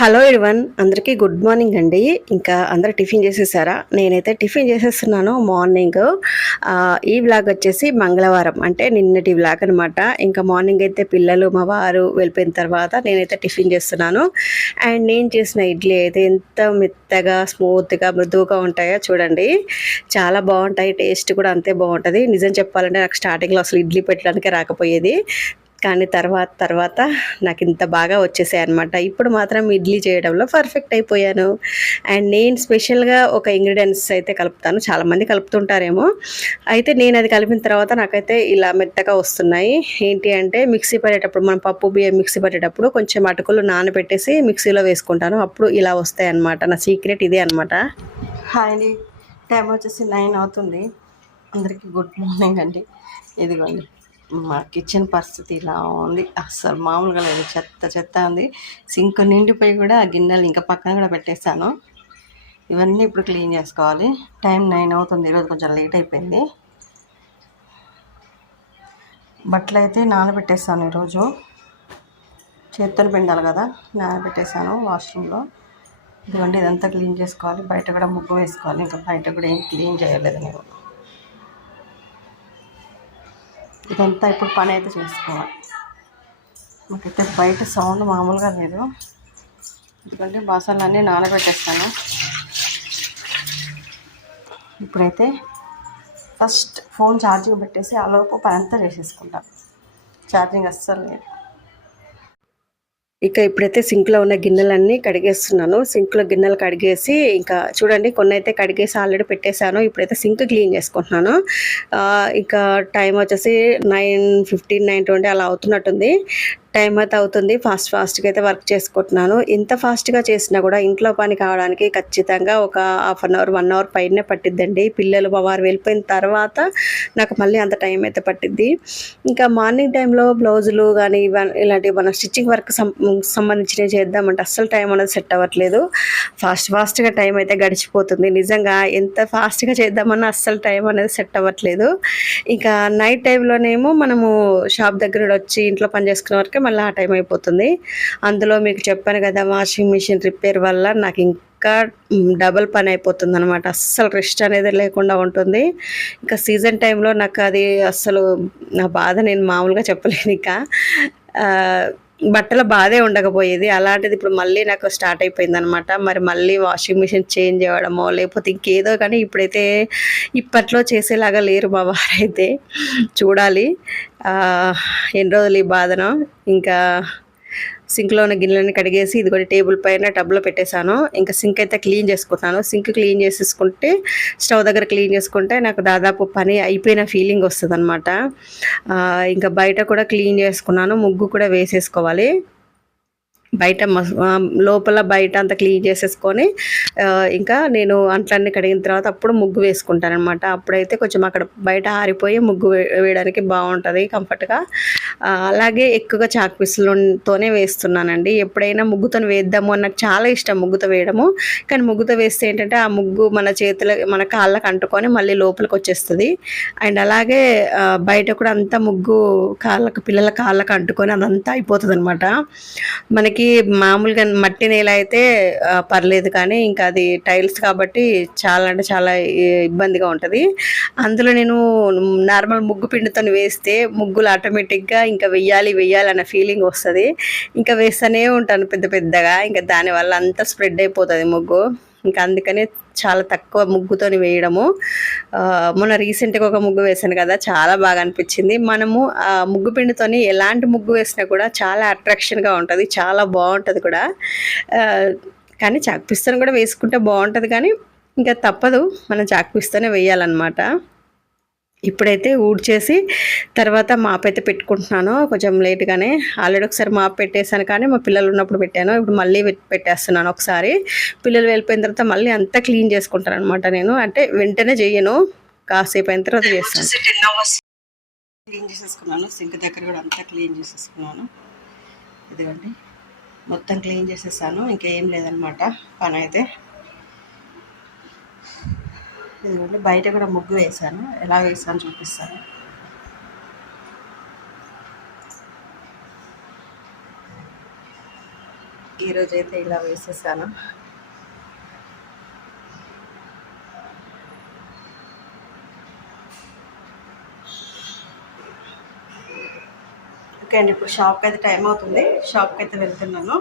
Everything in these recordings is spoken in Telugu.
హలో ఎవ్రీవన్ అందరికీ గుడ్ మార్నింగ్ అండి. ఇంకా అందరు టిఫిన్ చేసేసారా? నేనైతే టిఫిన్ చేసేస్తున్నాను మార్నింగ్. ఈ వ్లాగ్ వచ్చేసి మంగళవారం. అంటే నిన్నటి వ్లాగ్ అనమాట ఇంకా మార్నింగ్ అయితే పిల్లలు మా వారు వెళ్ళిపోయిన తర్వాత నేనైతే టిఫిన్ చేస్తున్నాను. అండ్ నేను చేసిన ఇడ్లీ అయితే ఎంత మెత్తగా స్మూత్గా మృదువుగా ఉంటాయో చూడండి. చాలా బాగుంటాయి టేస్ట్ కూడా అంతే బాగుంటుంది. నిజం చెప్పాలంటే నాకు స్టార్టింగ్లో అసలు ఇడ్లీ పెట్టడానికి రాకపోయేది. కానీ తర్వాత తర్వాత నాకు ఇంత బాగా వచ్చేసాయి అనమాట ఇప్పుడు మాత్రం ఇడ్లీ చేయడంలో పర్ఫెక్ట్ అయిపోయాను. అండ్ నేను స్పెషల్గా ఒక ఇంగ్రీడియంట్స్ అయితే కలుపుతాను. చాలామంది కలుపుతుంటారేమో. అయితే నేను అది కలిపిన తర్వాత నాకైతే ఇలా మెత్తగా వస్తున్నాయి. ఏంటి అంటే మిక్సీ పడేటప్పుడు మనం పప్పు బియ్యం మిక్సీ పడేటప్పుడు కొంచెం అటుకులు నానబెట్టేసి మిక్సీలో వేసుకుంటాను. అప్పుడు ఇలా వస్తాయి అనమాట నా సీక్రెట్ ఇదే అనమాట హాయ్ టైం వచ్చేసి నైన్ అవుతుంది. అందరికీ గుడ్ మార్నింగ్ అండి. ఇదిగోండి. మా కిచెన్ పరిస్థితి ఇలా ఉంది. అస్సలు మామూలుగా లేదు. చెత్త చెత్త ఉంది. సింక్ నిండిపోయి కూడా ఆ గిన్నెలు ఇంకా పక్కన కూడా పెట్టేశాను. ఇవన్నీ ఇప్పుడు క్లీన్ చేసుకోవాలి. టైం నైన్ అవుతుంది. ఈరోజు కొంచెం లేట్ అయిపోయింది. బట్టలు అయితే నానబెట్టేస్తాను ఈరోజు. చేత్తలు పిండాలి కదా నానబెట్టేసాను వాష్రూమ్లో ఇదిగోండి ఇదంతా క్లీన్ చేసుకోవాలి. బయట కూడా ముగ్గు వేసుకోవాలి. ఇంకా బయట కూడా ఏం క్లీన్ చేయలేదు నేను. ఇదంతా ఇప్పుడు పని అయితే చేసుకోవాలి. మాకైతే బయట సౌండ్ మామూలుగా లేదు. ఎందుకంటే బాసనలు అన్నీ నానబెట్టేస్తాను. ఇప్పుడైతే ఫస్ట్ ఫోన్ ఛార్జింగ్ పెట్టేసి ఆ లోపు పని అంతా చేసేసుకుంటాను ఛార్జింగ్ అస్సలు లేదు. ఇక ఇప్పుడైతే సింక్లో ఉన్న గిన్నెలన్నీ కడిగేస్తున్నాను. సింక్లో గిన్నెలు కడిగేసి ఇంకా చూడండి కొన్ని అయితే కడిగేసి ఆల్రెడీ పెట్టేశాను. ఇప్పుడైతే సింక్ క్లీన్ చేసుకుంటున్నాను. ఇంకా టైం వచ్చేసి నైన్ ఫిఫ్టీన్ నైన్ ట్వంటీ అలా అవుతున్నట్టుంది. టైం అయితే అవుతుంది. ఫాస్ట్ ఫాస్ట్గా అయితే వర్క్ చేసుకుంటున్నాను. ఇంత ఫాస్ట్గా చేసినా కూడా ఇంట్లో పని కావడానికి ఖచ్చితంగా ఒక half an hour one hour పైనే పట్టిద్దండి. పిల్లలు వారు వెళ్ళిపోయిన తర్వాత నాకు మళ్ళీ అంత టైం అయితే పట్టిద్ది. ఇంకా మార్నింగ్ టైంలో బ్లౌజులు కానీ ఇవన్నీ ఇలాంటి మన స్టిచ్చింగ్ వర్క్ సంబంధించినవి చేద్దామంటే అస్సలు టైం అనేది సెట్ అవ్వట్లేదు. ఫాస్ట్ ఫాస్ట్గా టైం అయితే గడిచిపోతుంది. నిజంగా ఎంత ఫాస్ట్గా చేద్దామన్నా అస్సలు టైం అనేది సెట్ అవ్వట్లేదు. ఇంకా నైట్ టైంలోనేమో మనము షాప్ దగ్గర వచ్చి ఇంట్లో పని చేసుకునే వరకు మళ్ళీ ఆ టైం అయిపోతుంది. అందులో మీకు చెప్పాను కదా వాషింగ్ మిషన్ రిపేర్ వల్ల నాకు ఇంకా డబల్ పని అయిపోతుంది అనమాట అస్సలు రెస్ట్ అనేది లేకుండా ఉంటుంది. ఇంకా సీజన్ టైంలో నాకు అది అస్సలు నా బాధ నేను మామూలుగా చెప్పలేను ఇక. బట్టల బాధే ఉండకపోయేది. అలాంటిది ఇప్పుడు మళ్ళీ నాకు స్టార్ట్ అయిపోయింది అనమాట మరి మళ్ళీ వాషింగ్ మిషన్ చేంజ్ అవ్వడమో లేకపోతే ఇంకేదో కానీ ఇప్పుడైతే ఇప్పట్లో చేసేలాగా లేరు మా వారైతే. చూడాలి. ఎన్ని రోజులు ఈ బాధను. ఇంకా సింక్లో ఉన్న గిన్నెలను కడిగేసి ఇది కూడా టేబుల్ పైన టబ్లో పెట్టేశాను. ఇంకా సింక్ అయితే క్లీన్ చేసుకుంటాను సింక్ క్లీన్ చేసేసుకుంటే స్టవ్ దగ్గర క్లీన్ చేసుకుంటే నాకు దాదాపు పని అయిపోయిన ఫీలింగ్ వస్తుంది అనమాట ఇంకా బయట కూడా క్లీన్ చేసుకున్నాను. ముగ్గు కూడా వేసేసుకోవాలి. బయట లోపల బయట అంతా క్లీన్ చేసేసుకొని ఇంకా నేను అంట్లన్నీ కడిగిన తర్వాత అప్పుడు ముగ్గు వేసుకుంటాను అనమాట అప్పుడైతే కొంచెం అక్కడ బయట ఆరిపోయి ముగ్గు వే- వేయడానికి బాగుంటుంది కంఫర్ట్గా అలాగే ఎక్కువగా చాక్ పీసులతోనే వేస్తున్నానండి. ఎప్పుడైనా ముగ్గుతో వేద్దాము అని నాకు చాలా ఇష్టం ముగ్గుతో వేయడము. కానీ ముగ్గుతో వేస్తే ఏంటంటే ఆ ముగ్గు మన చేతుల మన కాళ్ళకు అంటుకొని మళ్ళీ లోపలికి వచ్చేస్తుంది. అండ్ అలాగే బయట కూడా అంతా ముగ్గు కాళ్ళకు పిల్లల కాళ్ళకు అంటుకొని అదంతా అయిపోతుంది అనమాట మనకి మామూలుగా మట్టి నేల అయితే పర్లేదు కానీ ఇంకా అది టైల్స్ కాబట్టి చాలా అంటే చాలా ఇబ్బందిగా ఉంటుంది. అందులో నేను నార్మల్ ముగ్గు పిండితో వేస్తే ముగ్గులు ఆటోమేటిక్గా ఇంకా వెయ్యాలి వెయ్యాలి అన్న ఫీలింగ్ వస్తుంది. ఇంకా వేస్తూనే ఉంటాను పెద్ద పెద్దగా. ఇంకా దానివల్ల అంతా స్ప్రెడ్ అయిపోతుంది ముగ్గు. ఇంకా అందుకనే చాలా తక్కువ ముగ్గుతోని వేయడము. మొన్న రీసెంట్గా ఒక ముగ్గు వేసాను కదా చాలా బాగా అనిపించింది. మనము ఆ ముగ్గు పిండితోని ఎలాంటి ముగ్గు వేసినా కూడా చాలా అట్రాక్షన్గా ఉంటుంది చాలా బాగుంటుంది కూడా. కానీ చాక్పిస్తూనే కూడా వేసుకుంటే బాగుంటుంది కానీ ఇంకా తప్పదు. మనం చాక్పిస్తూనే వేయాలన్నమాట. ఇప్పుడైతే ఊడ్చేసి తర్వాత మాప్ అయితే పెట్టుకుంటున్నాను. కొంచెం లేట్గానే ఆల్రెడీ ఒకసారి మాప్ పెట్టేశాను కానీ మా పిల్లలు ఉన్నప్పుడు పెట్టాను. ఇప్పుడు మళ్ళీ పెట్- పెట్టేస్తున్నాను ఒకసారి. పిల్లలు వెళ్ళిపోయిన తర్వాత మళ్ళీ అంతా క్లీన్ చేసుకుంటాను అనమాట నేను. అంటే వెంటనే చెయ్యను. కాసేపు అయిన తర్వాత చేస్తాను. క్లీన్ చేసేసుకున్నాను. సింక్ దగ్గర కూడా అంతా క్లీన్ చేసేసుకున్నాను. ఇదిగోండి. మొత్తం క్లీన్ చేసేసాను. ఇంకేం లేదనమాట పని అయితే ఇదిగోండి బయట కూడా ముగ్గు వేసాను ఎలా వేసాను చూపిస్తాను. ఈరోజు అయితే ఇలా వేసేసాను. ఓకే అండి ఇప్పుడు షాప్కి అయితే టైం అవుతుంది. షాప్కి అయితే వెళ్తున్నాను.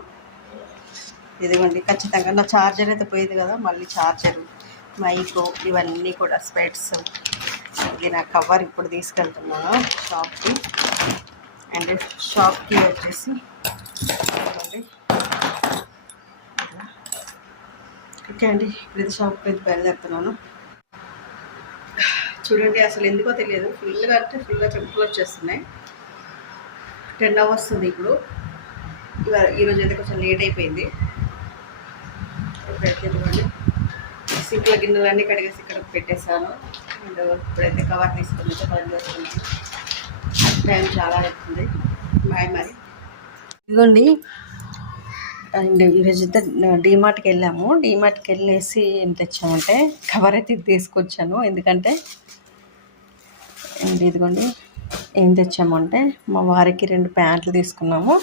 ఇదిగోండి ఖచ్చితంగా నా ఛార్జర్ అయితే పోయేది కదా మళ్ళీ ఛార్జర్. మైకు ఇవన్నీ కూడా స్పెట్స్ ఇది నా కవర్ ఇప్పుడు తీసుకెళ్తున్నాను షాప్కి. అండ్ షాప్కి వచ్చేసి ఓకే అండి ఇప్పుడు ఇది షాప్కి అయితే బయలుదేరుతున్నాను. చూడండి అసలు ఎందుకో తెలియదు. ఫుల్గా అంటే ఫుల్గా చెప్పులు వచ్చేస్తున్నాయి. టెన్ అవర్స్ ఉంది ఇప్పుడు. ఈరోజు అయితే కొంచెం లేట్ అయిపోయింది. ఇప్పుడైతే చూడండి సింక్ల గిన్నెలన్నీ కడిగేసి ఇక్కడ పెట్టేశాను. అండ్ ఇప్పుడైతే కవర్ తీసుకొని అయితే పని చేస్తున్నాను. టైం చాలా అవుతుంది. బాయ్ మరి. ఇదిగోండి. అండ్ ఈరోజు అయితే డీమార్ట్కి వెళ్ళాము. డీమార్ట్కి వెళ్ళేసి ఏం తెచ్చామంటే కవర్ అయితే తీసుకొచ్చాను. ఎందుకంటే అండ్ ఇదిగోండి ఏం తెచ్చామంటే మా వారికి రెండు ప్యాంట్లు తీసుకున్నాము.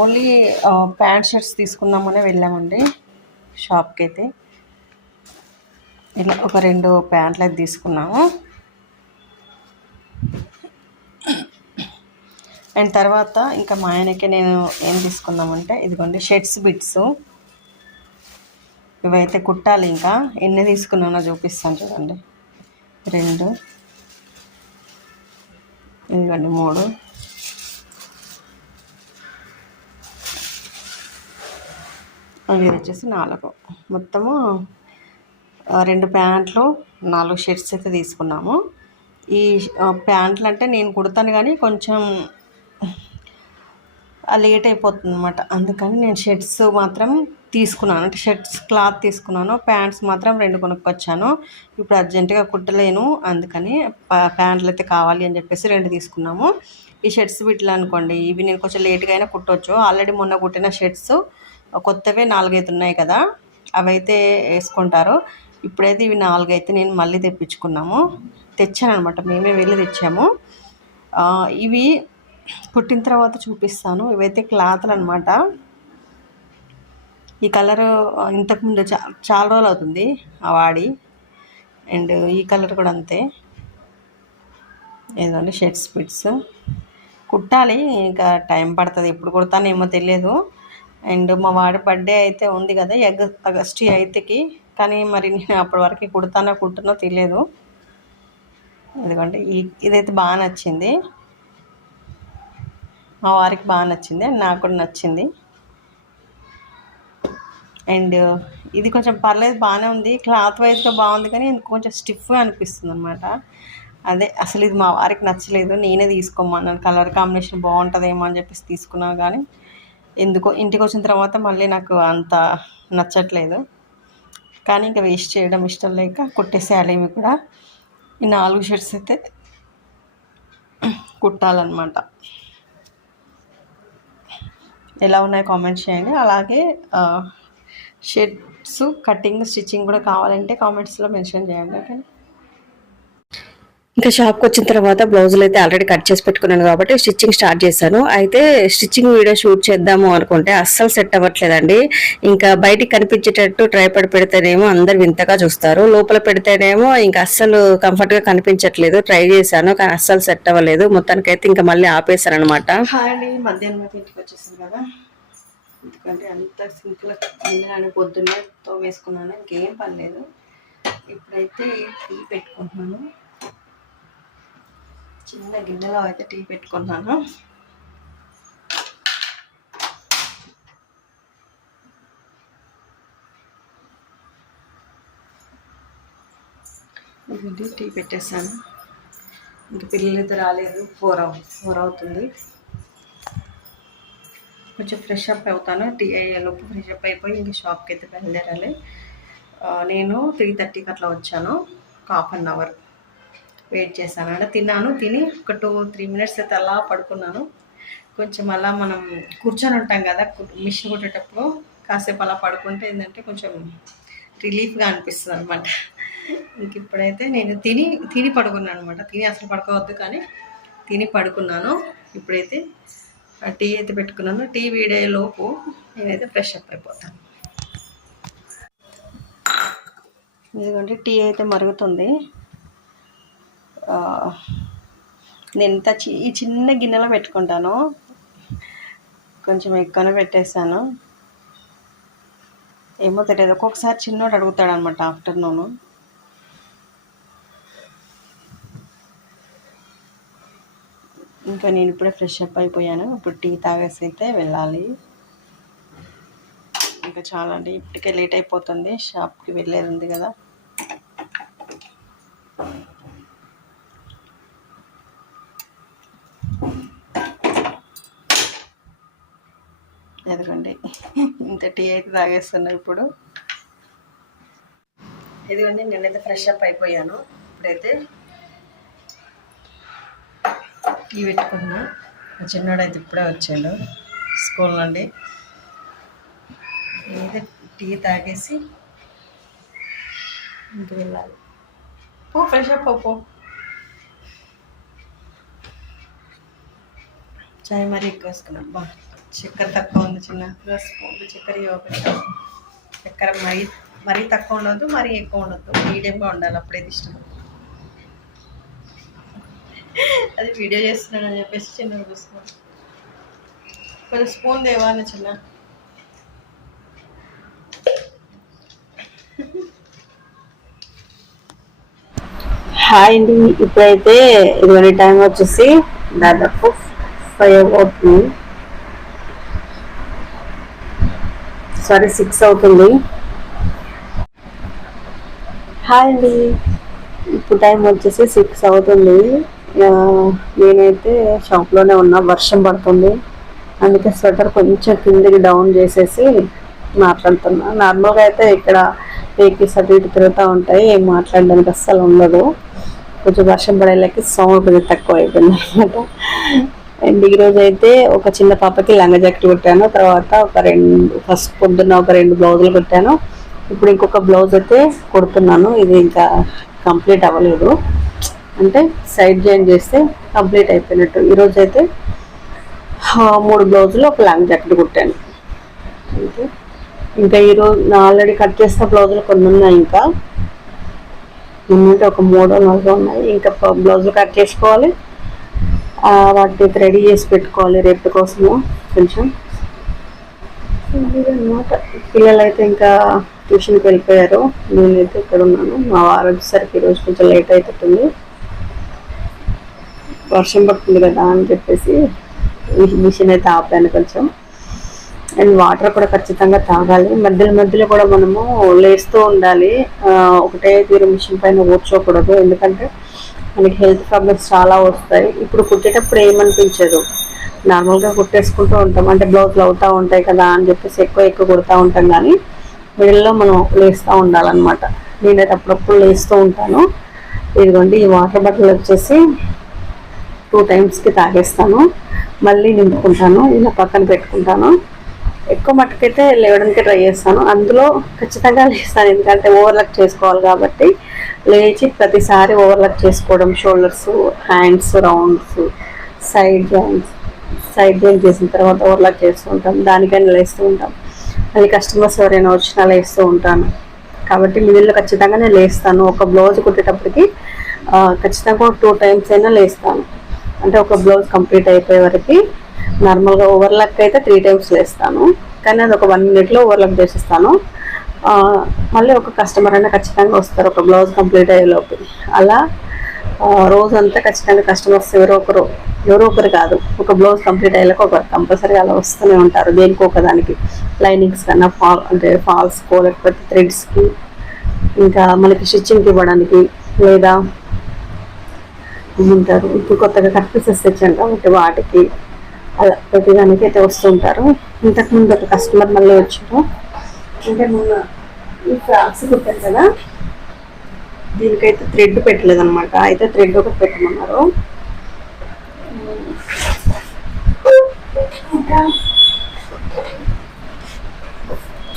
ఓన్లీ ప్యాంట్ షర్ట్స్ తీసుకుందామనే వెళ్ళామండి షాప్కి అయితే ఇలా ఒక రెండు ప్యాంట్లు అయితే తీసుకున్నాము. అండ్ తర్వాత ఇంకా మా ఆయనకి నేను ఏం తీసుకున్నామంటే ఇదిగోండి షర్ట్స్ బిట్స్. ఇవైతే కుట్టాలి ఇంకా. ఎన్ని తీసుకున్నానో చూపిస్తాను చూడండి. రెండు ఇదిగోండి మూడు. అవి వచ్చేసి నాలుగు. మొత్తము రెండు ప్యాంట్లు నాలుగు షర్ట్స్ అయితే తీసుకున్నాము. ఈ ప్యాంట్లు అంటే నేను కుడతాను కానీ కొంచెం లేట్ అయిపోతుంది అనమాట అందుకని నేను షర్ట్స్ మాత్రం తీసుకున్నాను. అంటే షర్ట్స్ క్లాత్ తీసుకున్నాను. ప్యాంట్స్ మాత్రం రెండు కొనుక్కొచ్చాను. ఇప్పుడు అర్జెంటుగా కుట్టలేను. అందుకని ప- ప్యాంట్లు అయితే కావాలి అని చెప్పేసి రెండు తీసుకున్నాము. ఈ షర్ట్స్ వీటిలో అనుకోండి ఇవి నేను కొంచెం లేట్గా అయినా కుట్టవచ్చు ఆల్రెడీ మొన్న కుట్టిన షర్ట్స్ కొత్తవే నాలుగైదు ఉన్నాయి కదా అవైతే వేసుకుంటారు. ఇప్పుడైతే ఇవి నాలుగైతే నేను మళ్ళీ తెప్పించుకున్నాము. తెచ్చాను అనమాట మేమే వెళ్ళి తెచ్చాము. ఇవి కుట్టిన తర్వాత చూపిస్తాను. ఇవైతే క్లాత్లు అనమాట ఈ కలర్ ఇంతకుముందు చా చాలా రోజులు అవుతుంది ఆ వాడి. అండ్ ఈ కలర్ కూడా అంతే. ఏదండి షర్ట్ స్పిట్స్ కుట్టాలి ఇంకా టైం పడుతుంది. ఎప్పుడు కుడతానేమో తెలియదు. అండ్ మా వాడి బర్త్డే అయితే ఉంది కదా ఎగ్ ఆగస్టు ఎయిత్కి. కానీ మరి నేను అప్పటి వరకు కుడతానో కుట్టనో తెలియదు. ఎందుకంటే ఇదైతే బాగా నచ్చింది. మా వారికి బాగా నచ్చింది అండ్ నాకు కూడా నచ్చింది. అండ్ ఇది కొంచెం పర్లేదు బాగానే ఉంది. క్లాత్ వైజ్గా బాగుంది కానీ కొంచెం స్టిఫ్గా అనిపిస్తుంది అనమాట అదే అసలు ఇది మా వారికి నచ్చలేదు నేనే తీసుకోమన్నాను. కలర్ కాంబినేషన్ బాగుంటుందేమో అని చెప్పేసి తీసుకున్నాను కానీ. ఎందుకో ఇంటికి వచ్చిన తర్వాత మళ్ళీ నాకు అంత నచ్చట్లేదు. కానీ ఇంకా వేస్ట్ చేయడం ఇష్టం లేక కుట్టేసేయాలి ఇవి కూడా ఈ నాలుగు షర్ట్స్ అయితే కుట్టాలన్నమాట. ఎలా ఉన్నాయో కామెంట్స్ చేయండి. అలాగే షర్ట్స్ కటింగ్ స్టిచ్చింగ్ కూడా కావాలంటే కామెంట్స్లో మెన్షన్ చేయండి ఓకే ఇంకా షాప్కి వచ్చిన తర్వాత బ్లౌజులు అయితే ఆల్రెడీ కట్ చేసి పెట్టుకున్నాను కాబట్టి స్టిచ్చింగ్ స్టార్ట్ చేశాను. అయితే స్టిచ్చింగ్ వీడియో షూట్ చేద్దాము అనుకుంటే అస్సలు సెట్ అవ్వట్లేదండి. ఇంకా బయటికి కనిపించేటట్టు ట్రైపడ్ పెడితేనేమో అందరు వింతగా చూస్తారు. లోపల పెడితేనేమో ఇంకా అస్సలు కంఫర్ట్గా కనిపించట్లేదు. ట్రై చేశాను కానీ అస్సలు సెట్ అవ్వలేదు. మొత్తానికైతే ఇంకా మళ్ళీ ఆపేశాను అనమాట మధ్యాహ్నం ఇంటికి వచ్చేసింది కదా? ఎందుకంటే అంత సింపుల్ గిన్నెలని పొద్దున్నే తోమేసుకున్నాను. ఇంకేం పర్లేదు. ఇప్పుడైతే టీ పెట్టుకుంటున్నాను. చిన్న గిన్నెలో అయితే టీ పెట్టుకున్నాను. ఇదండి టీ పెట్టేసాను ఇంకా పిల్లలు అయితే రాలేదు ఫోర్ అవు ఫోర్ అవుతుంది. కొంచెం ఫ్రెష్ అప్ అవుతాను. టీ అయ్యేలోపు ఫ్రెష్ అప్ అయిపోయి ఇంక షాప్కి అయితే బయలుదేరాలి. నేను త్రీ థర్టీకి అట్లా వచ్చాను. ఒక హాఫ్ అన్ అవర్ వెయిట్ చేశాను. అంటే తిన్నాను తిని ఒక టూ త్రీ మినిట్స్ అయితే అలా పడుకున్నాను. కొంచెం అలా మనం కూర్చొని ఉంటాం కదా మిషన్ కుట్టేటప్పుడు కాసేపు అలా పడుకుంటే ఏంటంటే కొంచెం రిలీఫ్గా అనిపిస్తుంది అనమాట ఇంక ఇప్పుడైతే నేను తిని తిని పడుకున్నాను అనమాట తిని అసలు పడుకోవద్దు కానీ తిని పడుకున్నాను. ఇప్పుడైతే ఆ టీ అయితే పెట్టుకున్నాను. టీ వీడే లోపు నేనైతే ఫ్రెష్ అప్ అయిపోతాను. ఎందుకంటే టీ అయితే మరుగుతుంది. నేను ఇంత చి ఈ చిన్న గిన్నెలో పెట్టుకుంటాను. కొంచెం ఎక్కువనే పెట్టేస్తాను ఏమో తెలియదు. ఒక్కొక్కసారి చిన్నోడు అడుగుతాడు అనమాట ఆఫ్టర్నూన్. ఇంకా నేను ఇప్పుడే ఫ్రెష్ అప్ అయిపోయాను. ఇప్పుడు టీ తాగేసి అయితే వెళ్ళాలి. ఇంకా చాలా అండి ఇప్పటికే లేట్ అయిపోతుంది. షాప్కి వెళ్ళేది ఉంది కదా. ఎదుగండి ఇంత టీ అయితే తాగేస్తున్నారు ఇప్పుడు. ఇదిగోండి నేనైతే ఫ్రెష్ అప్ అయిపోయాను. ఇప్పుడైతే టీ పెట్టుకున్నా మా ఇప్పుడే వచ్చాడు స్కూల్ నుండి. ఏదో టీ తాగేసి ఇంటికి వెళ్ళాలి. పో ఫ్రెష్ అప్ పో. చాయ్ మరీ ఎక్కువ వేసుకున్నాం. బా. చక్కెర తక్కువ ఉంది చిన్న స్పూన్ చక్కెర ఒకటి చక్కెర మరీ మరీ తక్కువ ఉండొద్దు మరీ ఎక్కువ ఉండొద్దు. మీడియంగా ఉండాలి అప్పుడేది ఇష్టం. అది వీడియో చేస్తున్నాను అని చెప్పేసి చిన్న చూస్తున్నాను కొంచెం స్పూన్ దేవాలని చిన్న. హాయ్ అండి. ఇప్పుడైతే ఇదివరి టైం వచ్చేసి దాదాపు ఫైవ్ అవుతుంది. సారీ సిక్స్ అవుతుంది. హాయ్ అండి. ఇప్పుడు టైం వచ్చేసి సిక్స్ అవుతుంది. నేనైతే షాప్లోనే ఉన్నా వర్షం పడుతుంది. అందుకే స్వెటర్ కొంచెం కిందికి డౌన్ చేసేసి మాట్లాడుతున్నా. నార్మల్గా అయితే ఇక్కడ వెహికల్స్ అటు ఇటు తిరుగుతూ ఉంటాయి ఏం మాట్లాడడానికి అస్సలు ఉండదు. కొంచెం వర్షం పడేలాకి సౌండ్ కొంచెం తక్కువ అయిపోయింది అనమాట అండ్ ఈరోజు అయితే ఒక చిన్న పాపకి లంగ జాకెట్ కుట్టాను. తర్వాత ఒక రెండు ఫస్ట్ పొద్దున్న ఒక రెండు బ్లౌజులు కుట్టాను. ఇప్పుడు ఇంకొక బ్లౌజ్ అయితే కుడుతున్నాను. ఇది ఇంకా కంప్లీట్ అవ్వలేదు. అంటే సైడ్ జాయిన్ చేస్తే కంప్లీట్ అయిపోయినట్టు. ఈరోజు అయితే మూడు బ్లౌజులు ఒక లాంగ్ జాకెట్ కుట్టాను. అంటే ఇంకా ఈరోజు ఆల్రెడీ కట్ చేసిన బ్లౌజులు కొన్ని ఉన్నాయి ఇంకా. ఉన్నట్టు ఒక మూడో నాలుగో ఉన్నాయి. ఇంకా బ్లౌజులు కట్ చేసుకోవాలి. వాటిని రెడీ చేసి పెట్టుకోవాలి రేపటి కోసము కొంచెం. అనమాట పిల్లలు అయితే ఇంకా ట్యూషన్కి వెళ్ళిపోయారు. నేనైతే ఇక్కడ ఉన్నాను. మా వారు వచ్చేసరికి ఈరోజు కొంచెం లేట్ అవుతుంది వర్షం పడుతుంది కదా అని చెప్పేసి మిషన్ అయితే ఆపాను కొంచెం. అండ్ వాటర్ కూడా ఖచ్చితంగా తాగాలి. మధ్యలో మధ్యలో కూడా మనము లేస్తూ ఉండాలి. ఒకటే తీరు మిషన్ పైన కూర్చోకూడదు. ఎందుకంటే మనకి హెల్త్ ప్రాబ్లమ్స్ చాలా వస్తాయి. ఇప్పుడు కుట్టేటప్పుడు ఏమనిపించదు? నార్మల్గా కుట్టేసుకుంటూ ఉంటాం. అంటే బ్లౌజ్లు అవుతూ ఉంటాయి కదా అని చెప్పేసి ఎక్కువ ఎక్కువ కుడతా ఉంటాం కానీ మిడిల్లో మనం లేస్తూ ఉండాలన్నమాట. నేనైతే అప్పుడప్పుడు లేస్తూ ఉంటాను. ఇదిగోండి ఈ వాటర్ బాటిల్ వచ్చేసి టూ టైమ్స్కి తాగేస్తాను. మళ్ళీ నింపుకుంటాను. ఇలా పక్కన పెట్టుకుంటాను. ఎక్కువ మట్టుకైతే లేవడానికి ట్రై చేస్తాను. అందులో ఖచ్చితంగా లేస్తాను. ఎందుకంటే ఓవర్లక్ చేసుకోవాలి కాబట్టి లేచి ప్రతిసారి ఓవర్లక్ చేసుకోవడం shoulders hands rounds side joints side joint చేసిన తర్వాత ఓవర్లక్ చేస్తూ ఉంటాం. దానికైనా లేస్తూ ఉంటాం. మళ్ళీ కస్టమర్స్ ఎవరైనా వచ్చినా లేస్తూ ఉంటాను. కాబట్టి మిడిల్లో ఖచ్చితంగా నేను లేస్తాను. ఒక బ్లౌజ్ కుట్టేటప్పటికి ఖచ్చితంగా టూ టైమ్స్ అయినా లేస్తాను. అంటే ఒక బ్లౌజ్ కంప్లీట్ అయిపోయే వరకు నార్మల్గా ఓవర్లాక్ అయితే త్రీ టైమ్స్ లేస్తాను కానీ అది ఒక వన్ మినిట్లో ఓవర్లాక్ చేసేస్తాను. మళ్ళీ ఒక కస్టమర్ అయినా ఖచ్చితంగా వస్తారు ఒక బ్లౌజ్ కంప్లీట్ అయ్యేలోపు అలా రోజంతా ఖచ్చితంగా కస్టమర్స్ ఎవరో ఒకరు ఎవరో ఒకరు కాదు ఒక బ్లౌజ్ కంప్లీట్ అయ్యేలాక ఒకరు కంపల్సరీ అలా వస్తూనే ఉంటారు. దేనికి ఒకదానికి లైనింగ్స్ కన్నా ఫాల్ అంటే ఫాల్స్కో లేకపోతే థ్రెడ్స్కి ఇంకా మనకి స్టిచ్చింగ్కి ఇవ్వడానికి లేదా ఉంటారు ఇప్పుడు కొత్తగా కట్ పీసెస్ తెచ్చాను కాబట్టి వాటికి అలా ప్రతిదానికి అయితే వస్తుంటారు. ఇంతకుముందు ఒక కస్టమర్ మళ్ళీ వచ్చారు. అంటే మొన్న ఈ ఫ్రాక్స్ కుట్టాను కదా? దీనికైతే థ్రెడ్ పెట్టలేదు అనమాట అయితే థ్రెడ్ ఒకటి పెట్టమన్నారు. ఇంకా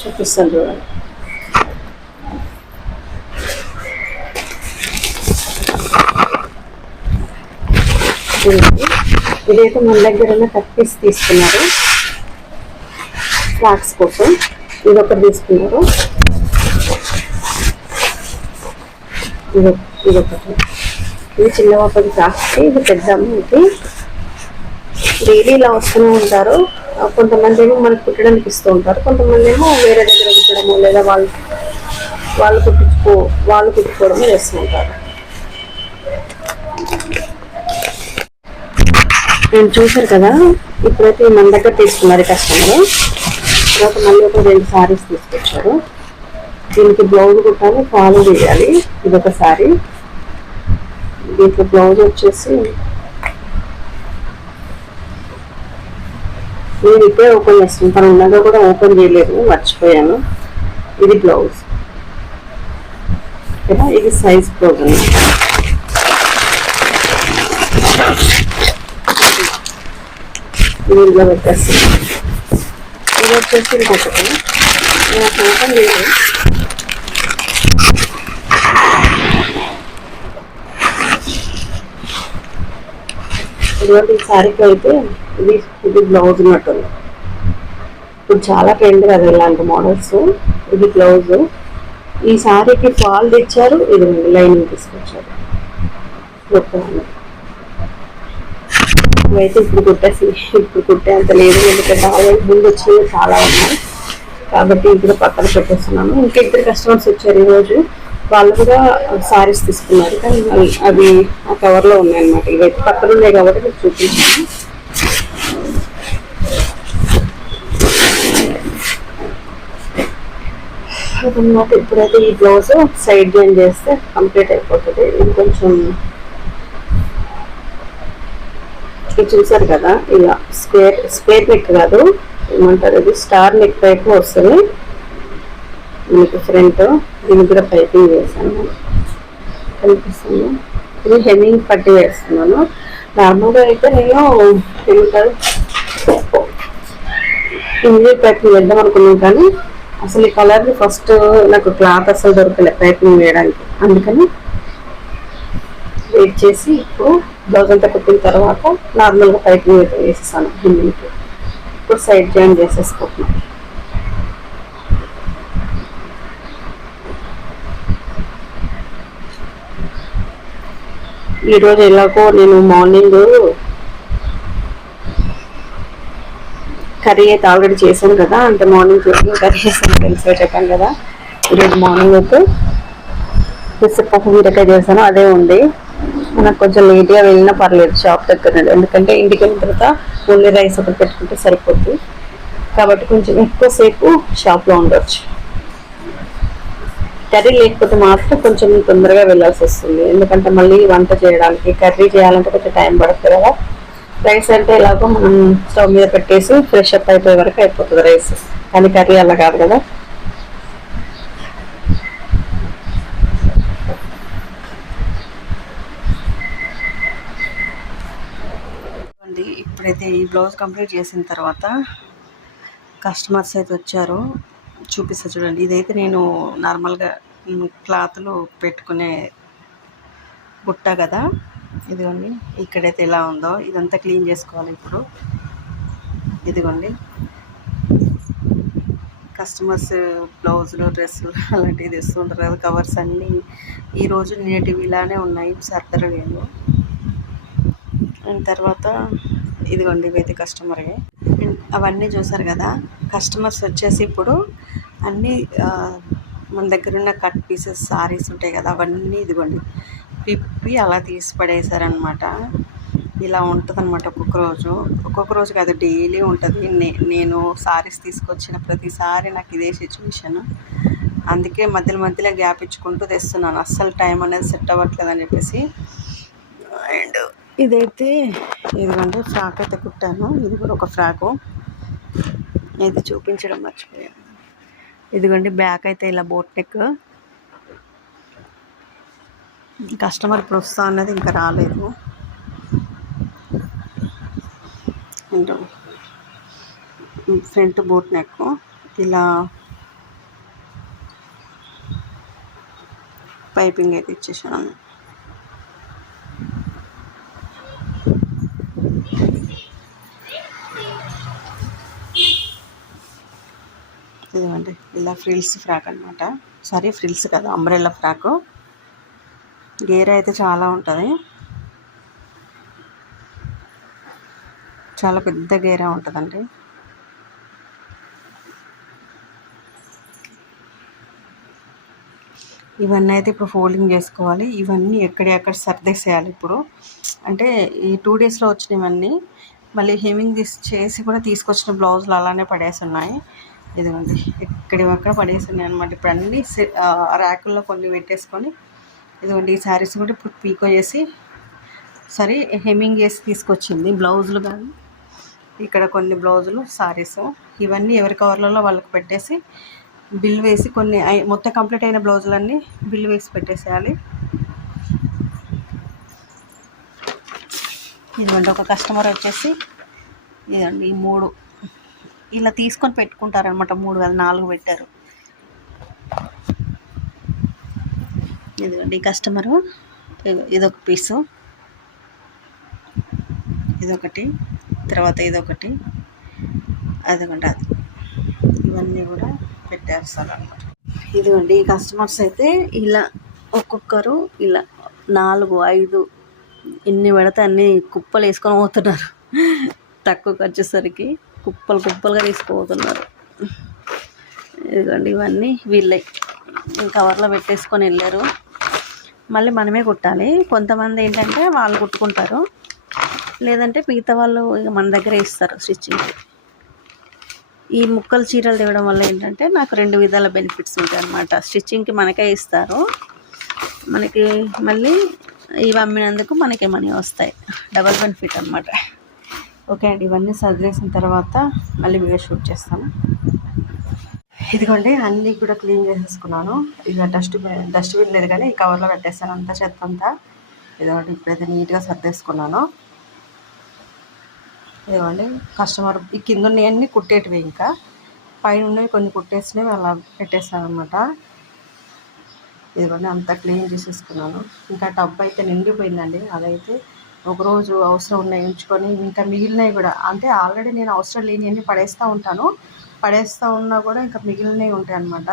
చూపిస్తాను చూడండి. చూడండి. ఇదైతే మన దగ్గర ఉన్న కట్ పీస్ తీసుకున్నారు. ఫ్లాక్స్ కోసం. ఇది ఒకటి తీసుకున్నారు. ఇది ఇది ఒకటి. ఇది చిన్న పాపకి ఇది పెద్ద అమ్మకి డైలీ ఇలా వస్తూనే ఉంటారు. కొంతమంది ఏమో మనకు కుట్టడానికి ఇస్తూ ఉంటారు. కొంతమంది ఏమో వేరే దగ్గర కుట్టడము లేదా వాళ్ళు వాళ్ళు కుట్టించుకో వాళ్ళు కుట్టుకోవడము చేస్తూ ఉంటారు. నేను చూసారు కదా ఇప్పుడైతే మన దగ్గర తీసుకున్నారు కస్టమర్ తర్వాత మళ్ళీ ఒక రెండు సారీస్ తీసుకొచ్చారు. దీనికి బ్లౌజ్ కుట్టాలి ఫాలో చేయాలి ఇది ఒక సారీ దీంట్లో బ్లౌజ్ వచ్చేసి నేను ఇప్పుడే ఓపెన్ చేస్తాను. తను ఉండగా కూడా ఓపెన్ చేయలేదు మర్చిపోయాను. ఇది బ్లౌజ్ కదా ఇది సైజ్ బ్లౌజ్ అన్నమాట. ఇది పెట్టేస్తాను. ఇది వచ్చేసి ఇంకొకటి నాకు ఓపెన్ చేయలేదు ఇటువంటి శారీకి అయితే ఇది ఇది బ్లౌజ్ ఉన్నట్టుంది. ఇప్పుడు చాలా ట్రెండ్ కదా ఇలాంటి మోడల్స్ ఇది బ్లౌజ్ ఈ శారీకి ఫాల్ తెచ్చారు ఇది లైనింగ్ తీసుకొచ్చారు. ఓకే ఇవైతే ఇప్పుడు కుట్టేసి ఇప్పుడు కుట్టే అంత లేదు. ఎందుకంటే ఆల్రెడీ ముందు వచ్చినవి చాలా ఉన్నాయి. కాబట్టి ఇప్పుడు పక్కన పెట్టేస్తున్నాను. ఇంకా ఇద్దరు కస్టమర్స్ వచ్చారు ఈరోజు వాళ్ళు కూడా సారీస్ తీసుకున్నారు. కానీ అవి- ఆ కవర్లో ఉన్నాయన్నమాట. ఇవైతే పక్కన ఉన్నాయి కాబట్టి మీకు చూపించాను అదన్నమాట. ఇప్పుడైతే ఈ బ్లౌజ్ సైడ్ జాయిన్ చేస్తే కంప్లీట్ అయిపోతుంది. ఇది కొంచెం ఇది చూసారు కదా ఇలా స్క్వేర్ స్క్వేర్ నెక్ కాదు ఏమంటారు ఇది స్టార్ నెక్ టైప్ వస్తుంది. మీకు ఫ్రంట్ దీనికి కూడా పైపింగ్ వేసాను కనిపిస్తుంది. ఇది హెమ్మింగ్ పట్టి వేస్తున్నాను. నార్మల్గా అయితే నేను ఏమంటారు ఇంజనీర్ పైపింగ్ వేద్దాం అనుకున్నాను కానీ అసలు ఈ కలర్ని ఫస్ట్ నాకు క్లాత్ అసలు దొరకలేదు పైపింగ్ వేయడానికి. అందుకని వెయిట్ చేసి ఇప్పుడు బ్లౌజ్ అంతా కుట్టిన తర్వాత నార్మల్గా పైపింగ్ అయితే వేసేసాను హిందీకి ఇప్పుడు సైడ్ జాయిన్ చేసేసుకుంటున్నాను ఈరోజు ఎలాగో నేను మార్నింగ్ కర్రీ అయితే ఆల్రెడీ చేశాను కదా అంటే మార్నింగ్ చేసిన కర్రీ చేశాను తెలిసిగా చెప్పాను కదా. ఈరోజు మార్నింగ్ అయితే పప్పు బీరకాయ చేశాను అదే ఉంది. నాకు కొంచెం లేట్గా వెళ్ళినా పర్లేదు షాప్ దగ్గర ఎందుకంటే ఇంటికి వెళ్ళిన తర్వాత ఓన్లీ రైస్ ఒకటి పెట్టుకుంటే సరిపోద్ది. కాబట్టి కొంచెం ఎక్కువసేపు షాప్లో ఉండొచ్చు. కర్రీ లేకపోతే మాత్రం కొంచెం తొందరగా వెళ్ళాల్సి వస్తుంది. ఎందుకంటే మళ్ళీ వంట చేయడానికి కర్రీ చేయాలంటే కొంచెం టైం పడుతుంది కదా. రైస్ అంటే ఎలాగో మనం స్టవ్ మీద పెట్టేసి ఫ్రెష్ అప్ అయిపోయే వరకు అయిపోతుంది రైస్ కానీ కర్రీ అలా కాదు కదా అండి ఇప్పుడైతే ఈ బ్లౌజ్ కంప్లీట్ చేసిన తర్వాత కస్టమర్స్ అయితే వచ్చారు. చూపిస్తా చూడండి. ఇదైతే నేను నార్మల్గా క్లాత్లు పెట్టుకునే బుట్ట కదా? ఇదిగోండి. ఇక్కడైతే ఎలా ఉందో ఇదంతా క్లీన్ చేసుకోవాలి ఇప్పుడు. ఇదిగోండి. కస్టమర్స్ బ్లౌజులు డ్రెస్సులు అలాంటివి తెస్తుంటారు కదా? కవర్స్ అన్నీ ఈరోజు నేటివి ఇలానే ఉన్నాయి. సర్దరలేదు తర్వాత ఇదిగోండి ఇవైతే కస్టమరే అవన్నీ చూసారు కదా కస్టమర్స్ వచ్చేసి ఇప్పుడు అన్నీ మన దగ్గర ఉన్న కట్ పీసెస్ సారీస్ ఉంటాయి కదా అవన్నీ ఇదిగోండి. పిప్పి అలా తీసి పడేశారనమాట ఇలా ఉంటుందన్నమాట ఒక్కొక్క రోజు. ఒక్కొక్క రోజు కాదు డైలీ ఉంటుంది. నే- నేను సారీస్ తీసుకొచ్చిన ప్రతిసారి నాకు ఇదే సిచ్యువేషన్ అందుకే మధ్యలో మధ్యలో గ్యాప్ ఇచ్చుకుంటూ తెస్తున్నాను. అస్సలు టైం అనేది సెట్ అవ్వట్లేదు అని చెప్పేసి. అండ్ ఇదైతే ఇదిగోండి ఫ్రాక్ అయితే కుట్టాను. ఇది కూడా ఒక ఫ్రాకు. ఇది చూపించడం మర్చిపోయాను. ఇదిగోండి బ్యాక్ అయితే ఇలా బోట్ నెక్. కస్టమర్ ఇప్పుడు వస్తా అన్నది ఇంకా రాలేదు. Front boat neck. ఇలా పైపింగ్ అయితే ఇచ్చేసాను. చూడండి ఇలా ఫ్రిల్స్ ఫ్రాక్ అనమాట సారీ ఫ్రిల్స్ కదా అంబ్రెల్లా ఫ్రాకు. గేర్ అయితే చాలా ఉంటుంది. చాలా పెద్ద గేరా ఉంటుందండి. ఇవన్నీ అయితే ఇప్పుడు ఫోల్డింగ్ చేసుకోవాలి. ఇవన్నీ ఎక్కడెక్కడ సర్దేసేయాలి ఇప్పుడు? అంటే ఈ టూ డేస్లో వచ్చినవన్నీ మళ్ళీ హెమింగ్ తీసి చేసి కూడా తీసుకొచ్చిన బ్లౌజులు అలానే పడేసి ఉన్నాయి. ఇదిగోండి ఎక్కడి అక్కడ పడేసి ఉన్నాయి అనమాట ఇప్పుడు అన్నీ ర్యాకుల్లో కొన్ని పెట్టేసుకొని ఇదిగోండి ఈ శారీస్ కూడా ఇప్పుడు పీకో చేసి సరే హెమ్మింగ్ చేసి తీసుకొచ్చింది. బ్లౌజులు కానీ ఇక్కడ కొన్ని బ్లౌజులు సారీస్ ఇవన్నీ ఎవరి కవర్లలో వాళ్ళకి పెట్టేసి బిల్ వేసి కొన్ని మొత్తం కంప్లీట్ అయిన బ్లౌజులన్నీ బిల్ వేసి పెట్టేసేయాలి. ఇదిగోండి ఒక కస్టమర్ వచ్చేసి ఇదండి ఈ మూడు. ఇలా తీసుకొని పెట్టుకుంటారనమాట మూడు వేల నాలుగు పెట్టారు. ఇదిగోండి కస్టమరు. ఇదొక పీసు. ఇదొకటి. తర్వాత ఇదొకటి. అదిగోండి అది. ఇవన్నీ కూడా పెట్టేస్తారు అనమాట ఇదిగోండి ఈ కస్టమర్స్ అయితే ఇలా ఒక్కొక్కరు ఇలా నాలుగు ఐదు ఎన్ని పడితే అన్ని కుప్పలు వేసుకొని పోతున్నారు. తక్కువకి వచ్చేసరికి కుప్పలు కుప్పలుగా తీసుకుపోతున్నారు ఇదిగోండి ఇవన్నీ వీళ్ళే. కవర్లో పెట్టేసుకొని వెళ్ళారు. మళ్ళీ మనమే కుట్టాలి. కొంతమంది ఏంటంటే వాళ్ళు కుట్టుకుంటారు. లేదంటే మిగతా వాళ్ళు ఇక మన దగ్గరే ఇస్తారు స్టిచ్చింగ్. ఈ ముక్కలు చీరలు తేవడం వల్ల ఏంటంటే నాకు రెండు విధాల బెనిఫిట్స్ ఉంటాయి అన్నమాట. స్టిచ్చింగ్కి మనకే ఇస్తారు. మనకి మళ్ళీ ఇవి అమ్మినందుకు మనకి మనీ వస్తాయి. డబల్ బెనిఫిట్ అనమాట ఓకే అండి ఇవన్నీ సర్దేసిన తర్వాత మళ్ళీ వీడియో షూట్ చేస్తాను ఇదిగోండి అన్నీ కూడా క్లీన్ చేసేసుకున్నాను. ఇక డస్ట్బిన్ డస్ట్బిన్ లేదు కానీ ఈ కవర్లో పెట్టేస్తాను అంతా చెత్త అంతా. ఇదిగోండి ఇప్పుడైతే నీట్గా సర్దేసుకున్నాను. ఇదిగోండి కస్టమర్ ఈ కింద ఉన్నాయన్నీ కుట్టేటివి ఇంకా. పైన ఉన్నవి కొన్ని కుట్టేసినవి అలా పెట్టేస్తాను అనమాట ఇదిగోండి అంతా క్లీన్ చేసేసుకున్నాను. ఇంకా టబ్ అయితే నిండిపోయిందండి అదైతే ఒకరోజు అవసరం ఉన్నాయి ఉంచుకొని ఇంకా మిగిలినవి కూడా. అంటే ఆల్రెడీ నేను అవసరం లేనివన్నీ పడేస్తూ ఉంటాను. పడేస్తూ ఉన్నా కూడా ఇంకా మిగిలినవి ఉంటాయి అన్నమాట.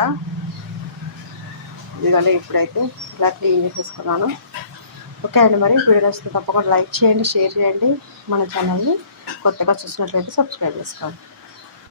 ఇదిగానే ఇప్పుడైతే ఇలా క్లీన్ చేసేసుకున్నాను. ఓకే అండి మరి వీడియో నచ్చితే తప్పకుండా లైక్ చేయండి షేర్ చేయండి మన ఛానల్ని. కొత్తగా చూసినట్లయితే సబ్స్క్రైబ్ చేసుకోండి.